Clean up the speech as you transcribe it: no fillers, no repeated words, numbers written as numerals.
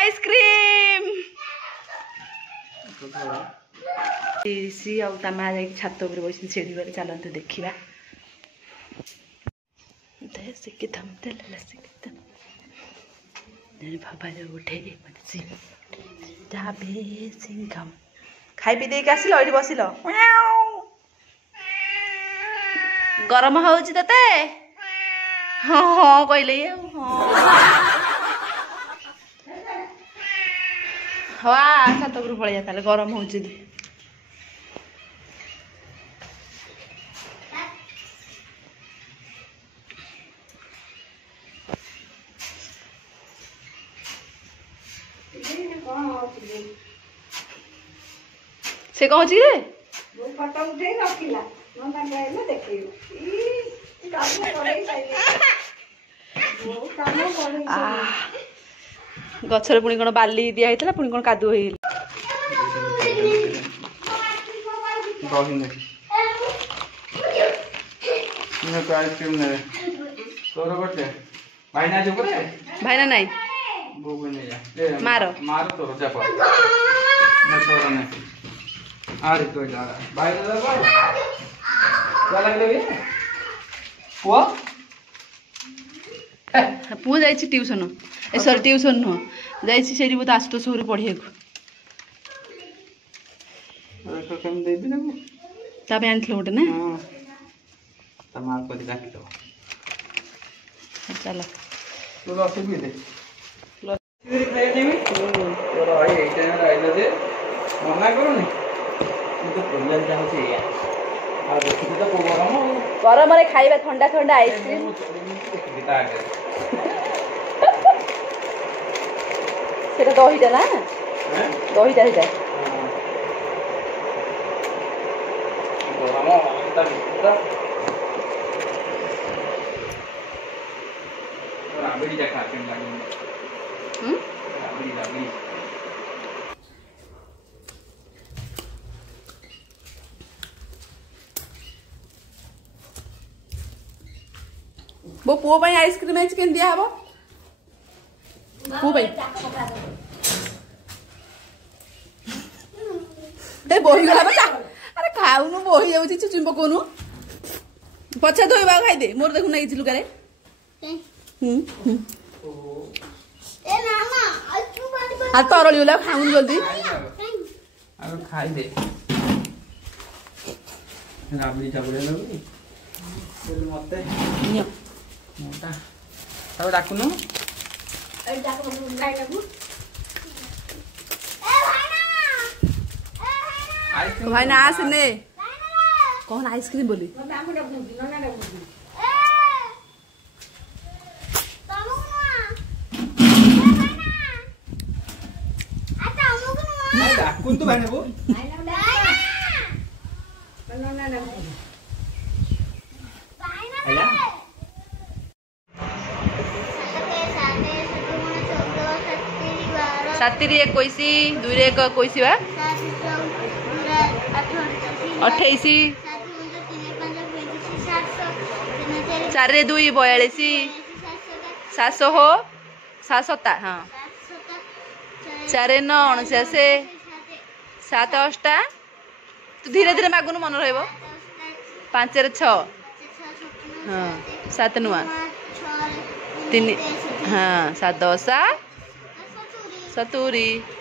ice cream सी आ माँ जा छात उपर बस सीढ़ी गले चलते देखा बाबा जो उठे खाई पी देक आसिल ये बसिल गरम होची तते हाँ हाँ कहले हाँ छात उपर पलैया ताले गरम होची से कौन रे फोटो उठे रखिला गछरे पुणी कौन बाली दिया होता पुणी कौन कादुआ भाईना नाई मारो मारो तोर जा पर न तोर न आरे तो जा भाई दादा क्या लगले बे पुआ पुआ जाई ट्यूशन ए सॉरी ट्यूशन नो जाई सेठी बहुत आष्टो सोरे पढ़िया को तो कम दे दिना को ताबे आनथले गोटे ना हां तमा को दिखा दो चलो तो लस्सी पी दे लस्सी खाया नहीं तोर भाई ए टाइम आइलो जे मना करूनी तो प्रॉब्लम जा होची या आ देखि तो गरम गरम रे खाइबा ठंडा ठंडा आइसक्रीम सेटा दहीटा ना दहीटा हिटा गरम ता बिस्कुट राबड़ी जा खा के लागी राबड़ी वो पुओ भाई आइसक्रीम आज के दिया हबो पुओ भाई ए बोही गला बच्चा अरे खाउनु बोही जाउची चुचिम पकोनु पछा धोइबा खाइ दे मोर देखु नै छिलु करे ए नामा आइसक्रीम पानी आ तरली होला खाउनु जल्दी अब खाइ दे राबड़ी चाबड़े लगो फिर मते नियो मोटा अब डाकुनु ए डाको खाइ लागु आइसक्रीम भाई ना आसने कौन आइसक्रीम बोली नाम डाकु नना डाकु डाकुन तो भाने वो हैला सातिरी 21 2 रे 21 बा 28 4 रे 2 42 700 हो 7 हाँ 4 9 49 7 8 तू धीरे धीरे मागुनु मन रहिबो 5 रे 6 हाँ 7 नुआ 3 हाँ 7 10 70